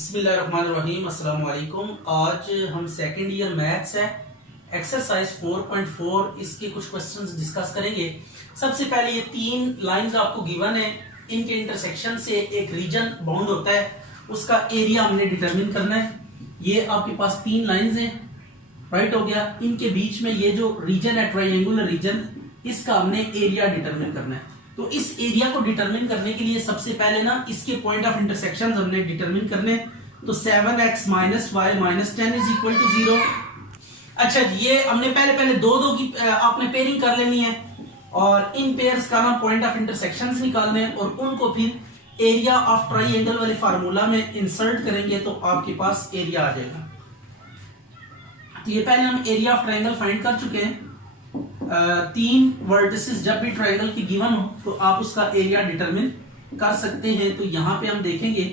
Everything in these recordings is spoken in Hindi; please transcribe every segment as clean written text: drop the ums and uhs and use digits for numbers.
बिस्मिल्लाहिर्रहमानिर्रहीम अस्सलाम वालेकुम। आज हम सेकंड ईयर मैथ्स है एक्सरसाइज 4.4 इसके कुछ क्वेश्चंस डिस्कस करेंगे। सबसे पहले ये तीन लाइंस आपको गिवन है, इनके इंटरसेक्शन से एक रीजन बाउंड होता है, उसका एरिया हमने डिटरमिन करना है। ये आपके पास तीन लाइंस हैं, राइट हो गया। इनके बीच में ये जो रीजन है ट्रायंगुलर रीजन, इसका हमने एरिया डिटरमिन करना है। तो इस एरिया को डिटरमिन करने के लिए सबसे पहले ना इसके पॉइंट ऑफ इंटरसेक्शन हमने डिटरमिन करने। तो 7x minus Y minus 10 is equal to 0। अच्छा, ये हमने पहले दो की आपने पेयरिंग कर लेनी है और इन पेयर्स का ना पॉइंट ऑफ इंटरसेक्शन निकालने हैं और उनको फिर एरिया ऑफ ट्राइंगल वाले फार्मूला में इंसर्ट करेंगे तो आपके पास एरिया आ जाएगा। तो ये पहले हम एरिया ऑफ ट्राइंगल फाइंड कर चुके हैं। तीन वर्टिसेस जब भी ट्रायंगल की गिवन हो तो आप उसका एरिया डिटरमिन कर सकते हैं। तो यहाँ पे हम देखेंगे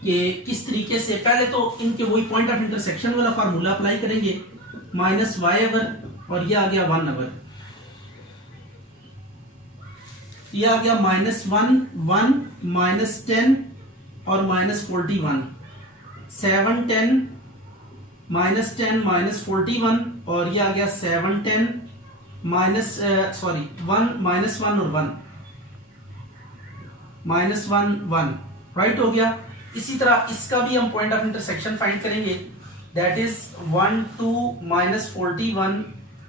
कि किस तरीके से, पहले तो इनके वही पॉइंट ऑफ इंटरसेक्शन वाला फार्मूला अप्लाई करेंगे, माइनस वाई अवर और ये आ गया 1 अवर, ये आ गया -1 माइनस 10 और -41, 7 10 माइनस 10 माइनस 41 और ये आ गया 7 10 1 और 1 -1 राइट हो गया। इसी तरह इसका भी हम पॉइंट ऑफ इंटरसेक्शन फाइंड करेंगे, दैट इज 1 2 -41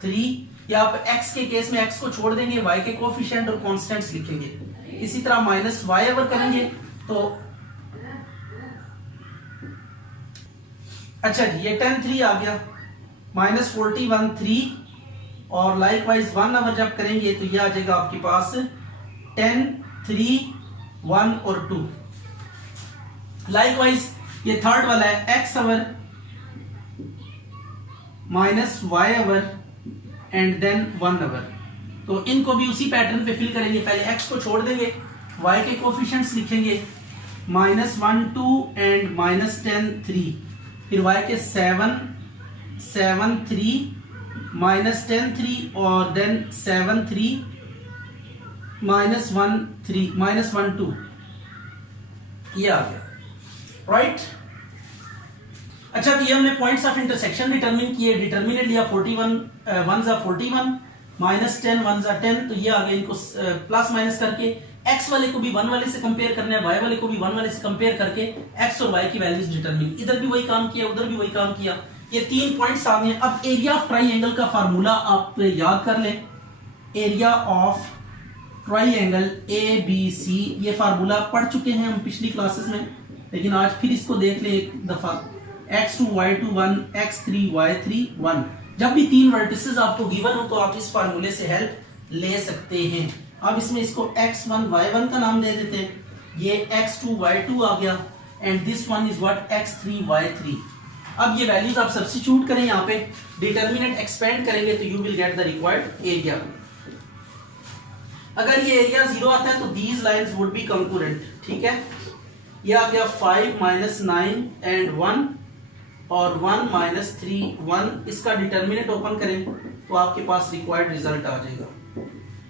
3। या आप x के केस में x को छोड़ देंगे, y के कोफिशिएंट और कांस्टेंट्स लिखेंगे। इसी तरह माइनस वाई अवर करेंगे तो अच्छा जी, ये 10 3 आ गया, -41 3 और लाइकवाइज 1 अवर जब करेंगे तो ये आ जाएगा आपके पास 10 3 1 और 2। लाइकवाइज ये थर्ड वाला है x our minus Y our and then 1 अवर। तो इनको भी उसी पैटर्न पे फिल करेंगे, पहले x को छोड़ देंगे, y के कोफिशिएंट्स लिखेंगे, -1 2 एंड -10 3, फिर y के 7 7 3 -10 3 और देन 7 3 -1 3 -1 2, ये आ गया राइट। अच्छा, तो ये हमने पॉइंट्स ऑफ इंटरसेक्शन डिटरमिन किए, डिटरमिनेट लिया 41 1 जा 41 -10 1 जा 10, तो ये आ गया। इनको प्लस माइनस करके x वाले को भी 1 वाले से कंपेयर करना है, y वाले को भी 1 वाले से कंपेयर करके x और y की वैल्यूज डिटरमिन, इधर भी वही काम किया उधर भी वही काम किया। ये तीन पॉइंट्स आ गए। अब एरिया ऑफ ट्राइंगल का फार्मूला आप याद कर लें, एरिया ऑफ ट्राइंगल ABC, ये फार्मूला पढ़ चुके हैं हम पिछली क्लासेस में, लेकिन आज फिर इसको देख लें एक दफा। x2 y2 1 x3 y3 1। जब भी तीन वर्टिसेस आपको गिवन हो तो आप इस फार्मूले से हेल्प ले सकते हैं। अब इसमें इसको x1 y1 का नाम दे देते हैं, ये x2 y2 आ गया and this one is what x3 y3। अब ये वैल्यूज आप सब्स्टिट्यूट करें, यहाँ पे डिटरमिनेंट एक्सपेंड करेंगे तो you will get the required area. अगर ये एरिया 0 आता है तो these lines would be concurrent, ठीक है। ये आ गया 5 -9 एंड 1 और 1 -3 1। इसका डिटरमिनेंट ओपन करें तो आपके पास रिक्वायर्ड रिजल्ट आ जाएगा,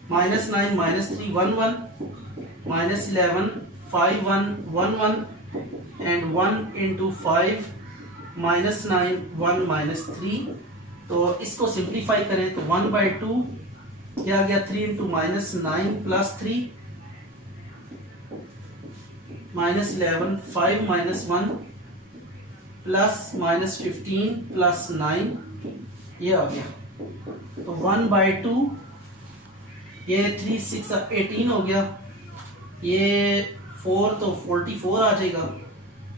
-9 -3 1 1 -11 5 1 1 1 एंड 1 into 5 -9 1 -3। तो इसको सिंप्लीफाई करें तो 1/2, क्या आ गया 3 into -9 + 3 -11 5 -1 प्लस -15 + 9, ये आ गया। तो 1/2, ये 3 6 18 हो गया, ये 4 तो 44 आ जाएगा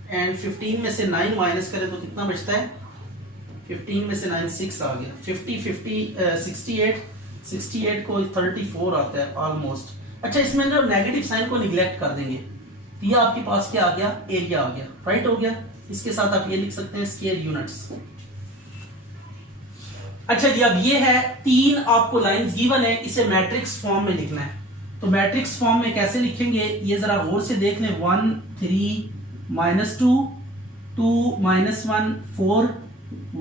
एंड 15 में से 9 माइनस करें तो कितना बचता है, 15 में से 9 6 आ गया, 50 50 68 को 34 आता है ऑलमोस्ट। अच्छा, इसमें जो नेगेटिव साइन को निगलेक्ट कर देंगे तो ये आपके पास क्या आ गया, एरिया आ गया, राइट हो गया। इसके साथ आप ये लिख सकते हैं स्क्वायर यूनिट्स। अच्छा जी, अब ये है तीन आपको लाइंस गिवन है, इसे मैट्रिक्स फॉर्म में लिखना है। तो मैट्रिक्स फॉर्म में कैसे लिखेंगे ये जरा गौर से देख लें। 1 3 -2 2 -1 4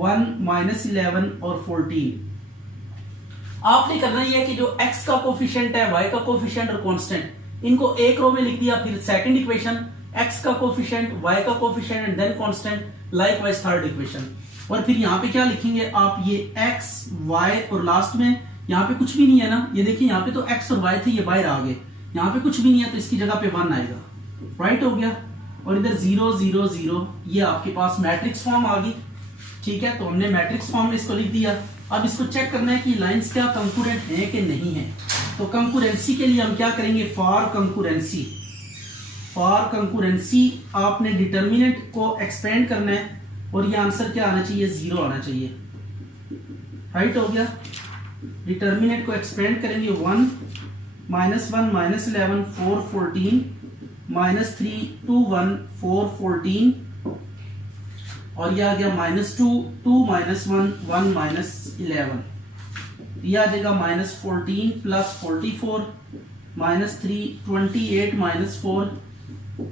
1 -11 और 14। आपने करना यह है कि जो x का कोफिशिएंट है, y का कोफिशिएंट और कांस्टेंट, इनको एक रो में लिख दिया, फिर सेकंड इक्वेशन x का कोफिशिएंट, y का coefficient and then constant, likewise third equation. और फिर यहाँ पे क्या लिखेंगे आप, ये x y और लास्ट में यहाँ पे कुछ भी नहीं है ना, ये देखिए यहाँ पे तो x और y थे, ये बाहर आ गए, यहाँ पे कुछ भी नहीं है तो इसकी जगह पे 1 आएगा, राइट हो गया। और इधर 0 0 0, ये आपके पास मैट्रिक्स फॉर्म आ गई, ठीक है। तो हमने मैट्रिक्स फॉर्म में इसको लिख दिया। अब इसको चेक करना है कि लाइंस क्या कंकरेंट है कि नहीं है। तो कंकरेंसी के लिए हम क्या करेंगे, फॉर कंकरेंसी आपने डिटर्मिनेंट को एक्सपेंड करना है और ये आंसर क्या आना चाहिए, 0 आना चाहिए, राइट हो गया। डिटर्मिनेंट को एक्सपेंड करेंगे, 1 -1 -11 4 14 -3 2 1 4 14 और ये आ गया -2 2 -1 1 -11, ये आ जाएगा -14 + 44 -3 28 -4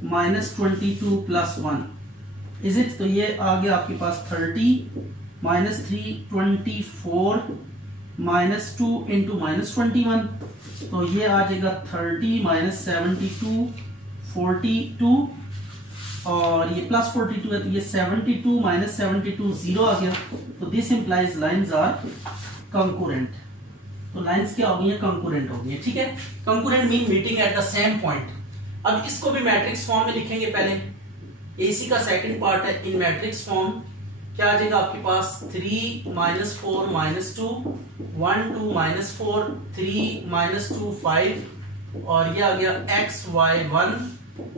-22 + 1 इज इट। तो ये आ गया आपके पास 30 -3 24 -2 × -21, तो ये आ जाएगा 30 -72 42 और ये +42 है तो ये 72 -72 0 आ गया। तो this implies lines are concurrent. तो लाइंस क्या हो गई है, कंकरेंट हो गई है, ठीक है। Concurrent mean meeting at the same point. अब इसको भी मैट्रिक्स फॉर्म में लिखेंगे पहले। एसी का सेकंड पार्ट है इन मैट्रिक्स फॉर्म। क्या आ जाएगा आपके पास, 3 -4 -2 1 2 -4 3 -2 5 और ये आ गया x y 1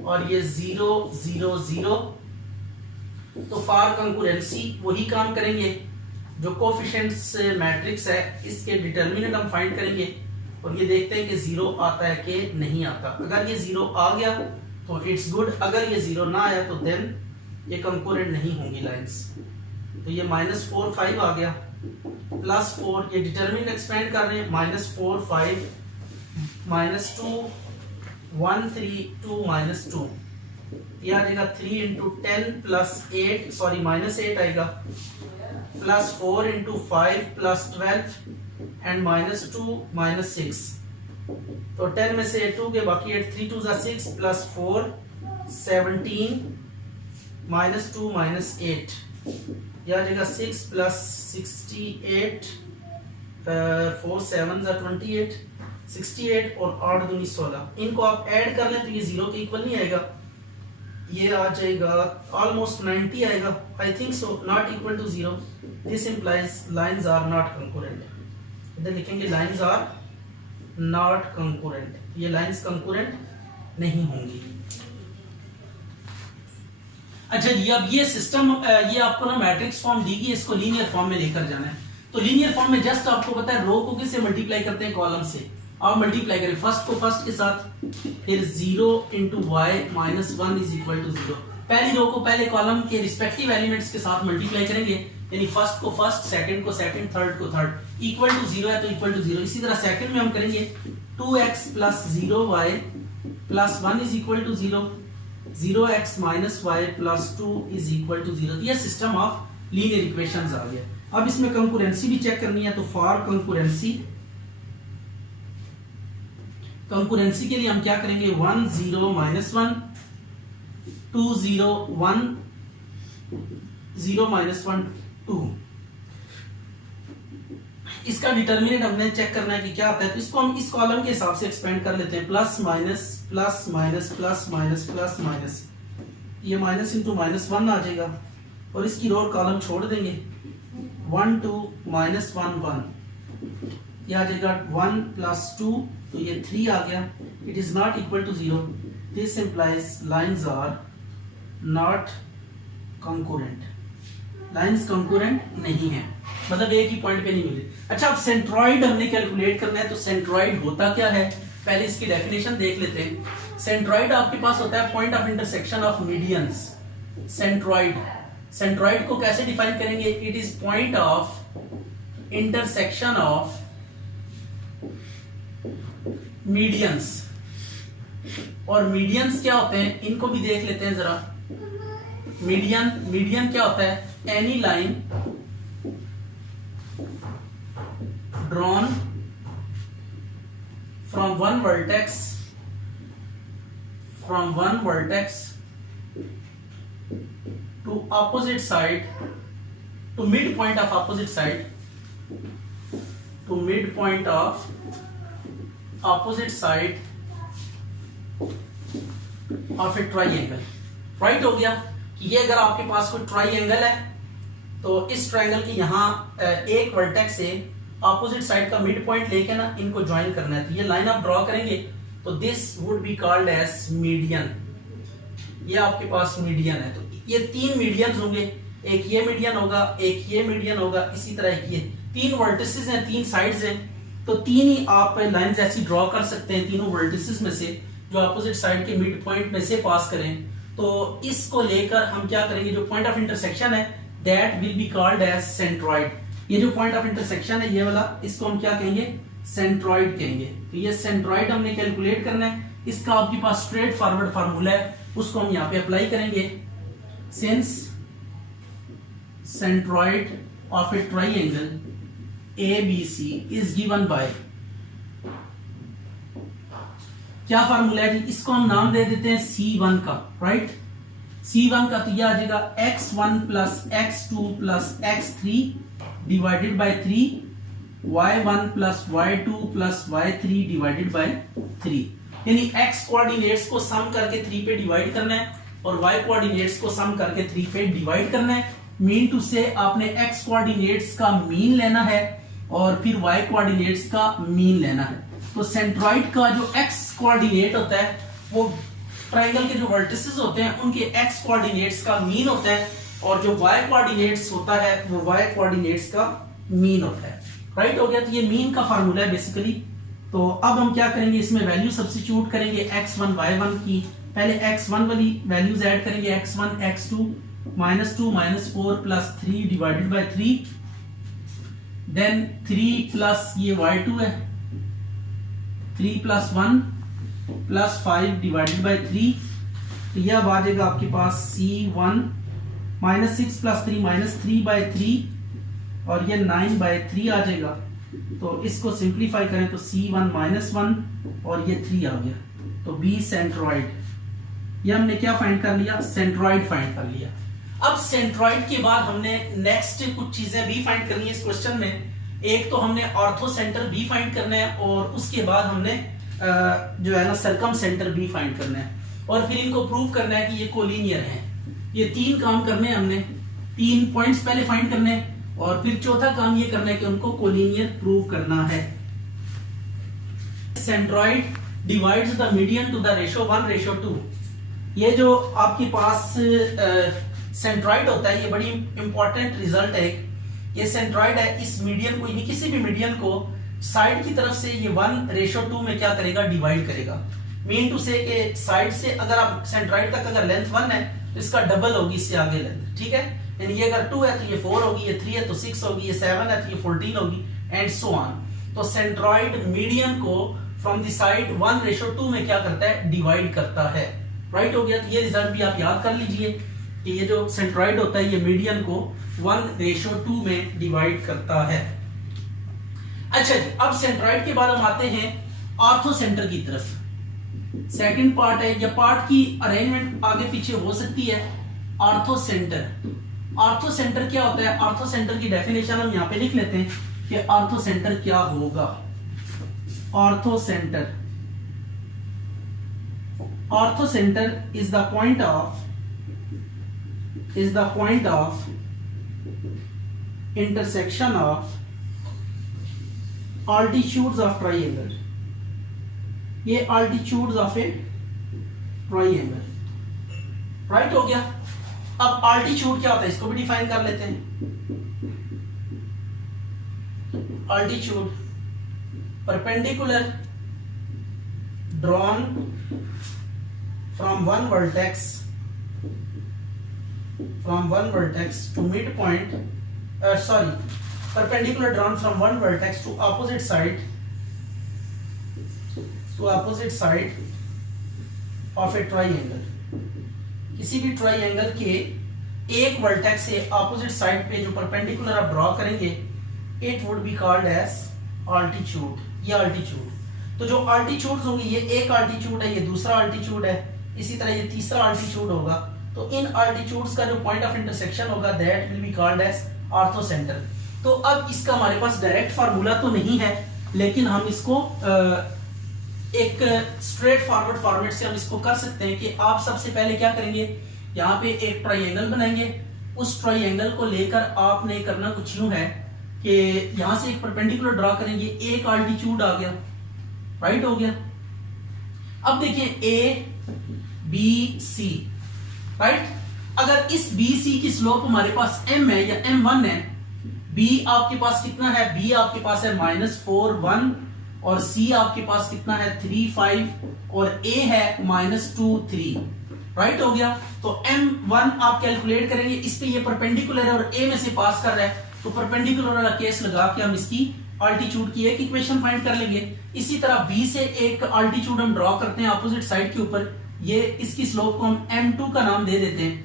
और ये 0 0 0। तो फॉर कंकरेंसी वही काम करेंगे, जो कोफिशिएंट्स मैट्रिक्स है इसके डिटर्मिनेंट हम फाइंड करेंगे और ये देखते हैं कि 0 आता है कि नहीं आता। अगर ये 0 आ गया तो इट्स गुड, अगर ये 0 ना आया तो देन ये कंकरेंट नहीं होंगी लाइंस। तो ये -4 5 आ गया, +4 ये डिटरमिनेंट एक्सपेंड कर रहे हैं, -4 5 -2 1 3 2 -2, ये आ जाएगा 3 × 10 + 8 सॉरी -8 आएगा, +4 × 5 + 12 एंड -2 -6। तो 10 में से 2 के बाकी 8 3 2 6 +4 17 -2 -8, यह आ जाएगा 6 + 68 4 7 28 68 और 8 दूनी 16। इनको आप ऐड कर लें तो ये 0 के इक्वल नहीं आएगा, ये आ जाएगा ऑलमोस्ट 90 आएगा, I think so, not equal to 0। This implies lines are not concurrent. इधर लिखेंगे लाइंस आर नॉट कंकरेंट, ये लाइंस कंकरेंट नहीं होंगी। अच्छा जी, अब ये सिस्टम ये आपको ना मैट्रिक्स फॉर्म दी गई, इसको लीनियर फॉर्म में लेकर जाना है। तो लीनियर फॉर्म में जस्ट आपको पता है रो को किससे मल्टीप्लाई करते हैं, कॉलम से। आप मल्टीप्लाई करें फर्स्ट को फर्स्ट के साथ, फिर 0 × y -1 = 0। पहली रो को पहले कॉलम के रिस्पेक्टिव एलिमेंट्स के साथ मल्टीप्लाई करेंगे, यानी फर्स्ट को फर्स्ट, सेकंड को सेकंड, थर्ड को थर्ड। इक्वल टू 0 है तो इक्वल टू 0। इसी तरह सेकंड में हम करेंगे 2x + 0y + 1 = 0, 0x - y + 2 = 0। ये सिस्टम ऑफ लीनियर इक्वेशंस आ गया। अब इसमें कंकरेंसी भी चेक करनी है, तो फॉर कंकरेंसी के लिए हम क्या करेंगे, 1 0 -1 2 0 1 0 -1 2। इसका डिटर्मिनेंट हमने चेक करना है कि क्या आता है, तो इसको हम इस कॉलम के हिसाब से एक्सपेंड कर लेते हैं, plus minus plus minus plus minus plus minus, ये माइनस इंटू -1 आ जाएगा और इसकी रो कॉलम छोड़ देंगे, 1 2 -1 1, ये आ जाएगा 1 + 2, तो ये 3 आ गया। It is not equal to 0। This implies lines are not concurrent, lines concurrent नहीं है, मतलब एक ही पॉइंट पे नहीं मिले। अच्छा, अब सेंट्रॉइड हमने कैलकुलेट करना है, तो सेंट्रॉइड होता क्या है, पहले इसकी डेफिनेशन देख लेते हैं। सेंट्रॉइड आपके पास होता है point of intersection of medians. Centroid को कैसे डिफाइन करेंगे, it is point of intersection of medians. और मीडियंस क्या होते हैं, इनको भी देख लेते हैं जरा। मीडियन क्या होता है, any line drawn from one vertex to opposite side, to midpoint of opposite side, to midpoint of opposite side of a triangle। Right हो गया कि ये अगर आपके पास कोई ट्राइंगल है तो इस ट्राइंगल की यहाँ एक वर्टेक्स से ऑपोजिट साइड का मिड पॉइंट लेके ना इनको ज्वाइन करना है। तो ये लाइन आप ड्रॉ करेंगे तो this would be called as median. ये आपके पास मीडियन है। तो ये तीन मीडियंस होंगे, एक ये मीडियन होगा, एक ये मीडियन होगा, इसी तरह एक ये। तीन वर्टिसेस हैं, तीन साइड्स हैं, तो तीन ही आप लाइंस ऐसी ड्रॉ कर सकते हैं तीनों वर्टिसेस में से जो अपोजिट साइड के मिड पॉइंट में से पास करें। तो इसको लेकर हम क्या करेंगे, जो पॉइंट ऑफ इंटरसेक्शन है that will be called as centroid. ये जो पॉइंट ऑफ इंटरसेक्शन है ये वाला, इसको हम क्या कहेंगे, सेंट्रॉइड कहेंगे। तो ये सेंट्रॉइड हमने कैलकुलेट करना है। इसका आपके पास स्ट्रेट फॉरवर्ड फार्मूला है, उसको हम यहाँ पे अप्लाई करेंगे। Since centroid of a triangle ABC is given by, क्या फार्मूला है जी, इसको हम नाम दे देते हैं C1 का। राइट, C1 का तो यह आ जाएगा x1 plus x2 plus x3 divided by 3, y1 plus y2 plus y3 divided by 3। यानी x कोऑर्डिनेट्स को सम करके 3 पे डिवाइड करना है और y कोऑर्डिनेट्स को सम करके 3 पे डिवाइड करना है। मीन टू से आपने x कोऑर्डिनेट्स का मीन लेना है और फिर y कोऑर्डिनेट्स का मीन लेना है। तो सेंट्रॉइड का जो x कोऑर्डिनेट होता है वो ट्रायंगल के जो वर्टिसेस होते हैं उनके x कोऑर्डिनेट्स का मीन होता है और जो y कोऑर्डिनेट्स होता है वो y कोऑर्डिनेट्स का मीन होता है। राइट हो गया। तो ये मीन का फार्मूला है बेसिकली। तो अब हम क्या करेंगे, इसमें वैल्यू सब्स्टिट्यूट करेंगे x1 y1 की। पहले x1 वाली वैल्यूज ऐड करेंगे, x1 x2 -2 -4 plus 3 divided by 3, then 3 plus ये y2 है, 3 प्लस 1 प्लस 5 डिवाइडेड बाय 3। तो यह अब आ जाएगा आपके पास C1 -6 प्लस 3 -3 बाय 3 और ये 9 बाय 3 आ जाएगा। तो इसको सिंप्लीफाई करें तो C1 -1 और ये 3 आ गया। तो B सेंट्रॉइड, ये हमने क्या फाइंड कर लिया, सेंट्रॉइड फाइंड कर लिया। अब सेंट्रॉइड के बाद हमने नेक्स्ट कुछ चीजें भी फाइंड करनी है इस क्वेश्चन में। एक तो हमने ऑर्थो सेंटर भी फाइंड करना है और उसके बाद हमने जो है ना सर्कम सेंटर भी फाइंड करना है और फिर इनको प्रूव करना है कि ये कोलिनियर हैं। ये तीन काम करने हैं हमने, 3 पॉइंट्स पहले फाइंड करने हैं और फिर चौथा काम ये करना है कि उनको कोलिनियर प्रूव करना है। Centroid divides the median to the ratio 1:2। ये जो आपके पास सेंट्रॉइड होता है ये बड़ी इंपॉर्टेंट रिजल्ट है। ये सेंट्रॉइड है, इस मीडियन को, किसी भी मीडियन को साइड की तरफ से ये 1:2 में क्या करेगा, डिवाइड करेगा। मीन टू से कि साइड से अगर आप सेंट्रॉइड तक अगर लेंथ 1 है तो इसका डबल होगी इससे आगे लेंथ। ठीक है, यानी ये अगर 2 है तो ये 4 होगी, ये 3 है तो 6 होगी, ये 7 है तो ये 14 होगी एंड सो ऑन। तो सेंट्रॉइड मीडियन को फ्रॉम द साइड 1:2 में क्या करता है, डिवाइड करता है। राइट हो गया। तो ये रिजल्ट भी आप याद कर लीजिए कि ये जो सेंट्रॉइड होता है ये मीडियन को 1:2 में डिवाइड करता है। अच्छा जी, अब सेंट्रॉइड के बाद हम आते हैं ऑर्थो सेंटर की तरफ। सेकंड पार्ट है, ये पार्ट की अरेंजमेंट आगे पीछे हो सकती है। ऑर्थो सेंटर, ऑर्थो सेंटर क्या होता है, ऑर्थो सेंटर की डेफिनेशन हम यहां पे लिख लेते हैं कि ऑर्थो सेंटर क्या होगा। Ortho centre, ortho centre is the point of intersection of altitudes of triangle। ये altitudes of a triangle। Right हो गया। अब altitude क्या होता है इसको भी डिफाइन कर लेते हैं। altitude perpendicular drawn from one vertex to midpoint, perpendicular drawn from one vertex to opposite side of a triangle। किसी भी ट्राइंगल के एक वर्टेक्स से ऑपोजिट साइड पे जो परपेंडिकुलर आप ड्रॉ करेंगे it would be called as altitude. ये ऑल्टीट्यूड, तो जो ऑल्टीट्यूड्स होंगे, ये एक ऑल्टीट्यूड है, ये दूसरा ऑल्टीट्यूड है, इसी तरह ये तीसरा ऑल्टीट्यूड होगा। तो इन अल्टीट्यूड्स का जो पॉइंट ऑफ इंटरसेक्शन होगा that will be called as orthocentre. तो अब इसका हमारे पास डायरेक्ट फार्मूला तो नहीं है, लेकिन हम इसको एक स्ट्रेट फॉरवर्ड फॉर्मेट से हम इसको कर सकते हैं कि आप सबसे पहले क्या करेंगे, यहाँ पे एक ट्राइंगल बनाएंगे। उस ट्राइंगल को लेकर आपने करना कुछ यूं है कि यहां से एक परपेंडिकुलर ड्रा करेंगे, एक अल्टीट्यूड आ गया, राइट हो गया। अब देखिए ए बी सी, राइट। अगर इस बी सी की स्लोप हमारे पास m है या m1 है, b आपके पास कितना है, b आपके पास है -4 1 और c आपके पास कितना है 3 5 और a है -2 3, राइट हो गया। तो m1 आप कैलकुलेट करेंगे, इस पे ये परपेंडिकुलर है और a में से पास कर रहा है, तो परपेंडिकुलर वाला केस लगा के हम इसकी अल्टीट्यूड की एक इक्वेशन फाइंड कर लेंगे। इसी तरह b से एक अल्टीट्यूड हम ड्रॉ करते हैं अपोजिट साइड के ऊपर, ये इसकी स्लोप को हम m2 का नाम दे देते हैं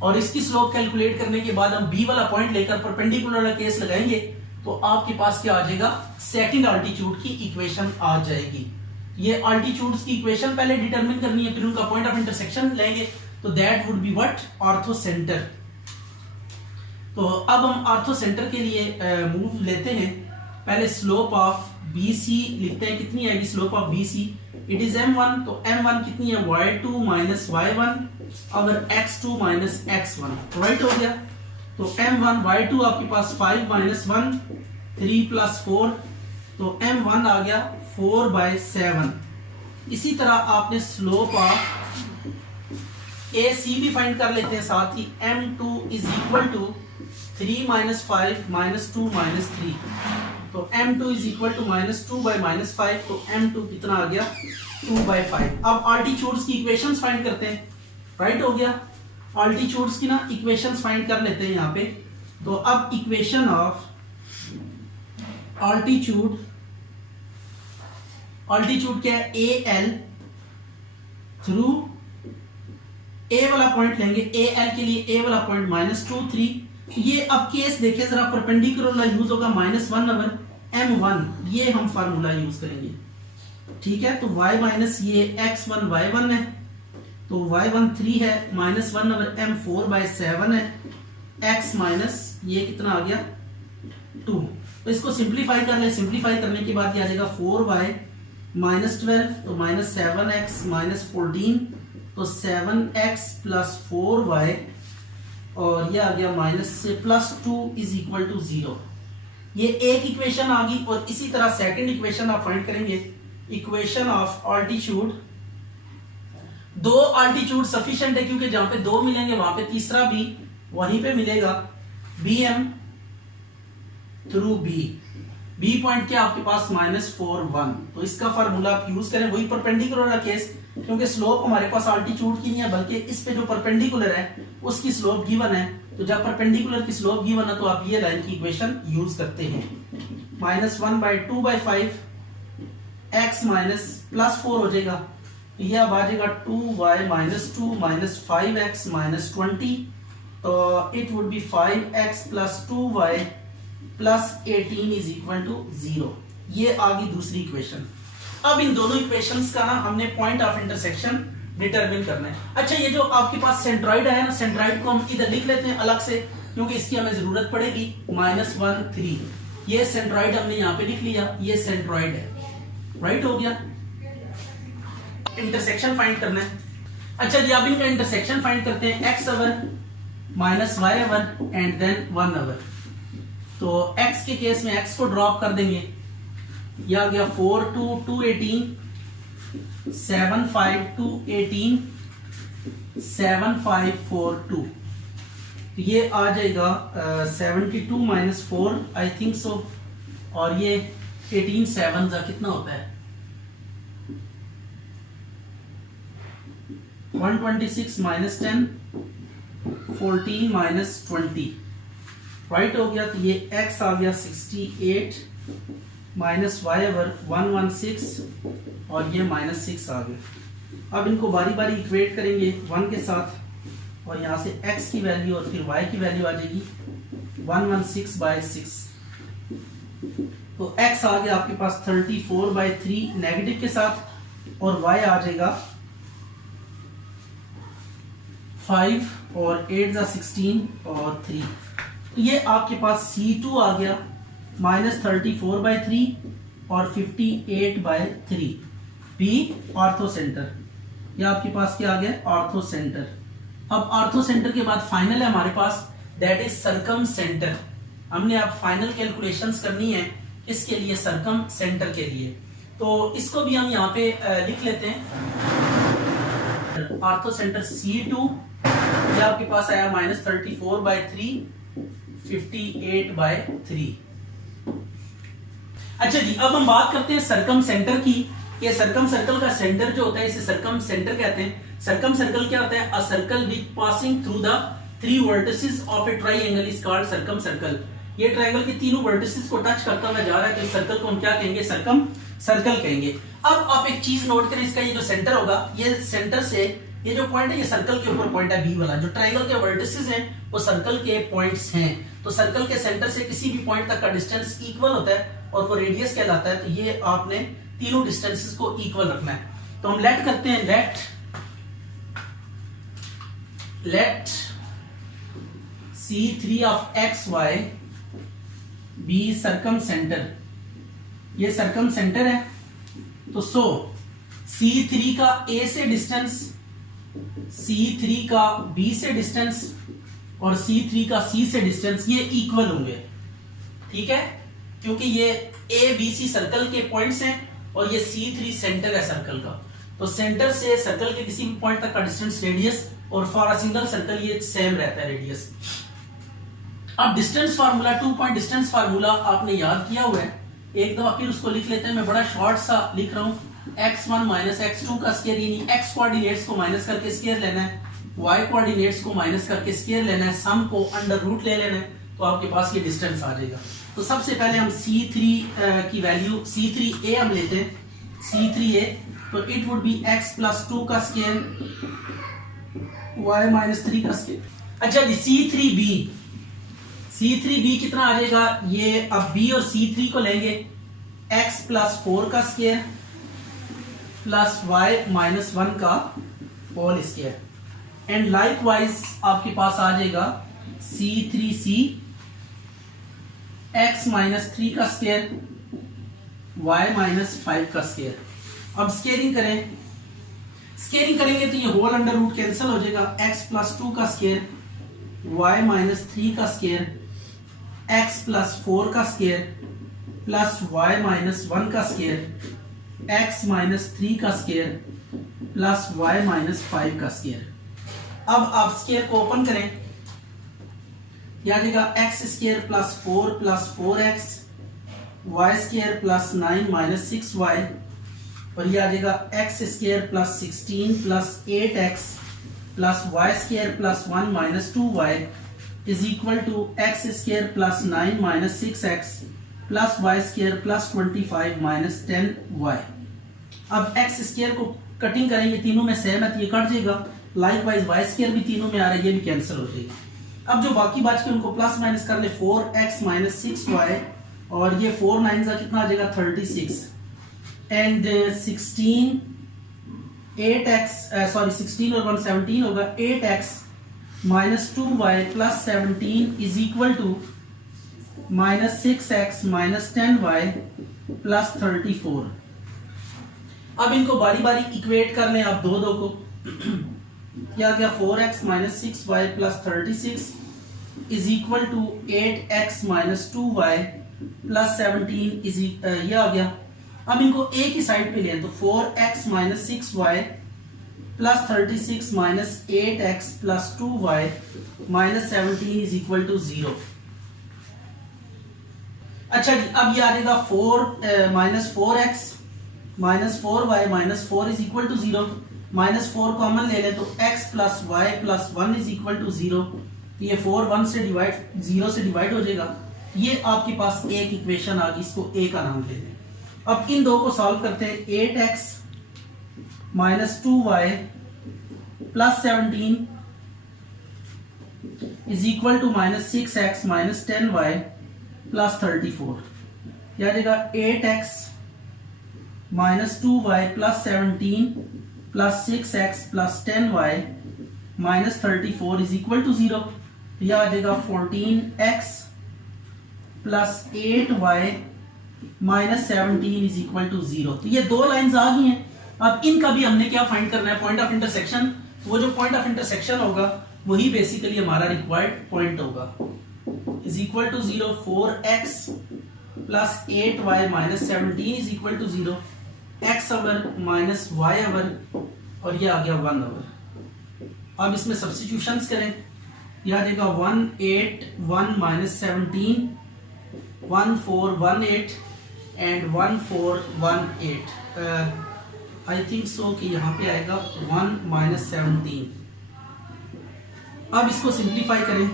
और इसकी स्लोप कैलकुलेट करने के बाद हम b वाला पॉइंट लेकर परपेंडिकुलर वाला केस लगाएंगे, तो आपके पास क्या आ जाएगा, सेकंड अल्टीट्यूड की इक्वेशन आ जाएगी। ये अल्टीट्यूड्स की इक्वेशन पहले डिटरमिन करनी है, फिर उनका पॉइंट ऑफ इंटरसेक्शन लेंगे, तो that would be what, ortho centre. तो अब हम ऑर्थो सेंटर के लिए मूव लेते हैं। पहले स्लोप ऑफ BC लिखते हैं, कितनी आएगी slope of BC, it is m1, तो m1 कितनी है y2 माइनस y1 और x2 माइनस x1, राइट हो गया। तो m1 y2 आपके पास 5 माइनस 1 3 प्लस 4, तो m1 आ गया 4/7। इसी तरह आपने स्लोप ऑफ AC भी फाइंड कर लेते हैं साथ ही, m2 is equal to 3 minus 5 minus 2 minus 3, तो m2 इज इक्वल टू -2/-5, तो m2 कितना आ गया 2/5। अब अल्टीट्यूड्स की इक्वेशंस फाइंड करते हैं, राइट हो गया। अल्टीट्यूड्स की ना इक्वेशंस फाइंड कर लेते हैं यहाँ पे। तो अब इक्वेशन ऑफ अल्टीट्यूड क्या है, AL थ्रू A वाला पॉइंट लेंगे, AL के लिए A वाला पॉइंट -2 3। ये अब केस देखें जरा, परपेंडिकुलर यूज होगा -1/m1, ये हम फार्मूला यूज करेंगे, ठीक है। तो y माइनस ये x1 y1 है, तो y1 3 है, -1/m 4/7 है, x माइनस ये कितना आ गया 2। तो इसको सिंप्लीफाई कर ले, सिंप्लीफाई करने के बाद ये आ जाएगा 4y -12, तो -7x -14, तो 7x प्लस 4y और ये आ गया माइनस से +2 इज इक्वल टू 0। ये एक इक्वेशन आ गई। और इसी तरह सेकंड इक्वेशन आप फाइंड करेंगे, इक्वेशन ऑफ अल्टीट्यूड। दो अल्टीट्यूड सफिशिएंट है, क्योंकि जहां पे दो मिलेंगे वहां पे तीसरा भी वहीं पे मिलेगा, BM थ्रू B पॉइंट क्या आपके पास -4 1, तो इसका फार्मूला आप यूज करें, वही परपेंडिकुलर वाला केस, क्योंकि स्लोप हमारे पास अल्टीट्यूड की नहीं है बल्कि इस पे जो परपेंडिकुलर है उसकी स्लोप गिवन है। तो जब परपेंडिकुलर की स्लोप गिवन है तो आप ये लाइन की इक्वेशन यूज करते हैं, -1/2/5 x माइनस +4 हो जाएगा, यह अब आ जाएगा 2y -2 -5x -20, तो it would be 5x + 2y + 18 is equal to 0। ये आ गई दूसरी इक्वेशन। अब इन दोनों इक्वेशंस का ना हमने पॉइंट ऑफ इंटरसेक्शन डिटरमिन करना है। अच्छा, ये जो आपके पास सेंट्रॉइड है ना, सेंट्रॉइड को हम इधर लिख लेते हैं अलग से, क्योंकि इसकी हमें जरूरत पड़ेगी, -1 3, ये सेंट्रॉइड हमने यहाँ पे लिख लिया, ये सेंट्रॉइड है, राइट हो गया। इंटरसेक्शन फाइंड करना है। अच्छा जी, अब इनका इंटरसेक्शन फाइंड करते हैं, x over -y over and then 1 अवर। तो x के केस में x को ड्रॉप कर देंगे, यह आ गया 4 2 2 18 7 5 2 18 7 5 4 2, तो ये आ जाएगा 72 - 4 आई थिंक सो, और ये 18 7 जा कितना होता है 126 - 10 14 - 20, राइट हो गया। तो ये x आ गया 68 -y अवर 116 और ये -6 आ गया। अब इनको बारी बारी इक्वेट करेंगे 1 के साथ, और यहाँ से x की वैल्यू और फिर y की वैल्यू आ जाएगी 116/6, तो x आ गया आपके पास 34/3 नेगेटिव के साथ, और y आ जाएगा 5 और 8 जा 16 और 3, तो ये आपके पास C2 आ गया -34/3 और 58/3। बी ऑर्थो सेंटर, ये आपके पास क्या आ गया, ऑर्थो सेंटर। अब ऑर्थो सेंटर के बाद फाइनल है हमारे पास, दैट इज सरकम सेंटर। हमने अब फाइनल कैलकुलेशंस करनी है इसके लिए, सरकम सेंटर के लिए, तो इसको भी हम यहाँ पे लिख लेते हैं। ऑर्थो सेंटर C2 ये आपके पास आया -34/3 58/3। अच्छा जी, अब हम बात करते हैं सरकम सेंटर की। ये सरकम सर्कल का सेंटर जो होता है इसे सरकम सेंटर कहते हैं। सरकम सर्कल क्या होता है, a circle which passing through the 3 vertices of a triangle is called circumcircle. ये ट्रायंगल के तीनों वर्टिसेस को टच करता हुआ जा रहा है तो इस सर्कल को हम क्या कहेंगे, सरकम सर्कल कहेंगे। अब आप एक चीज नोट करें, इसका ये जो सेंटर होगा, ये सेंटर से ये जो पॉइंट है ये सर्कल के ऊपर पॉइंट है बी वाला, जो ट्रायंगल के वर्टिसेस हैं वो सर्कल के पॉइंट्स हैं। तो सर्कल के सेंटर से किसी भी पॉइंट तक का डिस्टेंस इक्वल होता है और वो रेडियस कहलाता है। तो ये आपने तीनों डिस्टेंसेस को इक्वल रखना है। तो हम लेट करते हैं, let C3 of XY be circumcentre, ये सरकम सेंटर है। तो सो C3 का A से डिस्टेंस, C3 का B से डिस्टेंस और C3 का C से डिस्टेंस ये इक्वल होंगे, ठीक है, क्योंकि ये ABC सर्कल के पॉइंट्स हैं और ये C3 सेंटर है सर्कल का। तो सेंटर से सर्कल के किसी भी पॉइंट तक का डिस्टेंस रेडियस, और फॉर अ सिंगल सर्कल ये सेम रहता है रेडियस। अब distance formula, 2 point distance formula आपने याद किया हुआ है, एक दफा फिर उसको लिख लेते हैं। मैं बड़ा शॉर्ट सा लिख रहा हूं, x1 माइनस x2 का स्क्वायर, यानी x कोऑर्डिनेट्स को माइनस करके स्क्वायर लेना है, y कोऑर्डिनेट्स को माइनस करके स्क्वायर लेना है, सम को अंडर रूट ले लेना है, तो आपके पास ये डिस्टेंस आ जाएगा। तो सबसे पहले हम C3 की वैल्यू C3a हम लेते हैं, C3a, तो it would B x plus 2 का स्क्वायर y माइनस 3 का स्क्वायर। अच्छा जी, C3b कितना आ जाएगा, ये अब b और C3 को लेंगे, x प्लस 4 का स्क्वायर प्लस y माइनस 1 का होल स्क्वायर, एंड लाइकवाइज आपके पास आ जाएगा C3c x माइनस 3 का स्क्वायर y माइनस 5 का स्क्वायर। अब स्क्वायरिंग करें, स्क्वायरिंग करेंगे तो ये होल अंडर रूट कैंसिल हो जाएगा, x प्लस 2 का स्क्वायर y माइनस 3 का स्क्वायर x प्लस 4 का स्क्वायर प्लस y माइनस 1 का स्क्वायर x माइनस 3 का स्क्वायर प्लस y माइनस 5 का स्क्वायर। अब आप स्क्वायर को ओपन करें, यह आ जाएगा x square plus 4 plus 4x y square plus 9 minus 6y, और ये आ जाएगा x square plus 16 plus 8x plus y square plus 1 minus 2y is equal to x square plus 9 minus 6x plus y square plus 25 minus 10y। अब x स्क्वायर को कटिंग करेंगे, तीनों में सेम है तो ये कट जाएगा, लाइकवाइज y स्क्वायर भी तीनों में आ रहा है, ये भी कैंसिल हो जाएगा। अब जो बाकी बच के उनको प्लस माइनस कर ले, 4x माइनस 6y, और ये 4 9 का कितना आ जाएगा 36, एंड 16 और 1 17 होगा, 8x minus 2y plus 17 is equal to minus 6x minus 10y plus 34। अब इनको बारी बारी इक्वेट कर लें आप दो को, क्या गया 4x minus 6y plus 36 is equal to 8x minus 2y plus 17 is ये आ गया। अब इनको एक ही साइड पे लें तो 4x minus 6y plus 36 minus 8x plus 2y minus 17 is equal to 0। अच्छा जी, अब ये आ जाएगा 4 minus 4x minus 4y minus 4 is equal to 0, minus 4 common ले लें तो x plus y plus 1 is equal to 0, ये 4 1 से डिवाइड 0 से डिवाइड हो जाएगा। ये आपके पास एक इक्वेशन आ गई, इसको a का नाम दे दें। अब इन दो को सॉल्व करते हैं, 8x minus 2y plus 17 is equal to minus 6x minus 10y plus 34, यह आ जाएगा 8x minus 2y plus 17 plus 6x plus 10y minus 34 is equal to 0। तो यह आ जाएगा 14x plus 8y minus 17 is equal to 0। तो ये दो लाइंस आ गई हैं। अब इनका भी हमने क्या फाइंड करना है, पॉइंट ऑफ इंटरसेक्शन। वो जो पॉइंट ऑफ इंटरसेक्शन होगा वही बेसिकली हमारा रिक्वायर्ड पॉइंट होगा। Is equal to 0 4x plus 8y minus 17 is equal to 0, x over minus y over और ये आ गया 1 आवर। अब इसमें सब्स्टिट्यूशंस करें, यह आ जाएगा 181 माइनस 17 1418 एंड 1418। आई थिंक सो कि यहाँ पे आएगा 1 माइनस 17। अब इसको सिंप्लीफाई करें।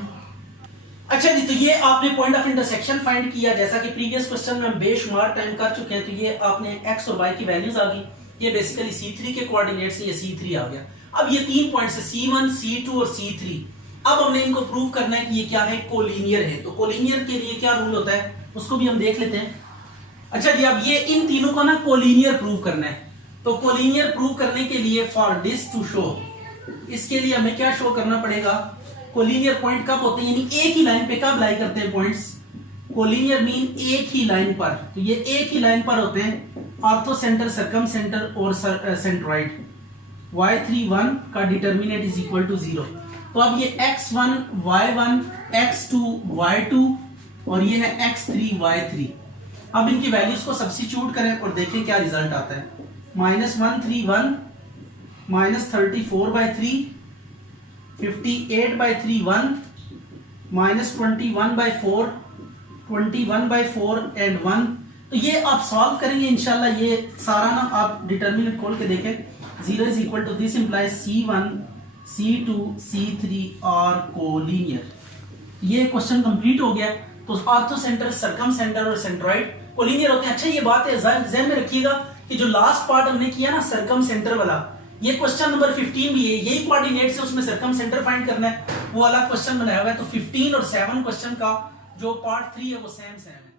अच्छा जी, तो ये आपने पॉइंट ऑफ इंटरसेक्शन फाइंड किया, जैसा कि प्रीवियस क्वेश्चन में हम बेशुमार टाइम कर चुके हैं। तो ये आपने x और y की वैल्यूज आ गई, ये बेसिकली C3 के कोऑर्डिनेट्स, ये C3 आ गया। अब ये 3 पॉइंट्स है C1, C2 और C3। अब हमने इनको प्रूव करना है कि ये क्या है, कोलिनियर है। तो कोलिनियर के लिए क्या रूल होता है उसको भी हम देख लेते हैं। अच्छा जी, अब ये इन तीनों को ना कोलिनियर प्रूव करना है। तो कोलिनियर प्रूव करने के लिए फॉर दिस टू शो, इसके लिए हमें क्या शो करना पड़ेगा, कोलिनियर पॉइंट कब होते हैं, यानी एक ही लाइन पे कब लाई करते हैं पॉइंट्स। कोलिनियर मीन एक ही लाइन पर, तो ये एक ही लाइन पर होते हैं, ऑर्थो सेंटर, सर्कम सेंटर और सेंट्रॉइड। y31 का डिटर्मिनेंट इज इक्वल टू 0। तो अब ये x1 y1 x2 y2 और ये है x3 y3। अब इनकी वैल्यूज को सब्स्टिट्यूट करें और देखें क्या रिजल्ट आता है। Minus 131 minus 34/3 58/3 1 minus 21/4 21/4 and 1। तो ये आप सॉल्व करेंगे इंशाल्लाह। ये सारा ना आप डिटर्मिनेंट खोल के देखें, 0 is equal to this implies C1 C2 C3 और कोलिनियर। ये क्वेश्चन कंप्लीट हो गया। तो ऑर्थो सेंटर, सर्कम सेंटर और सेंट्रॉइड कोलिनियर होते हैं। अच्छा, ये बात है ध्यान में रखिएगा कि जो लास्ट पार्ट हमने किया ना सर्कम सेंटर वाला, ये क्वेश्चन नंबर 15 भी है, यही कोऑर्डिनेट्स है, उसमें सर्कम सेंटर फाइंड करना है, वो अलग क्वेश्चन बनाया हुआ है। तो 15 और 7 क्वेश्चन का जो पार्ट 3 है वो सेम है।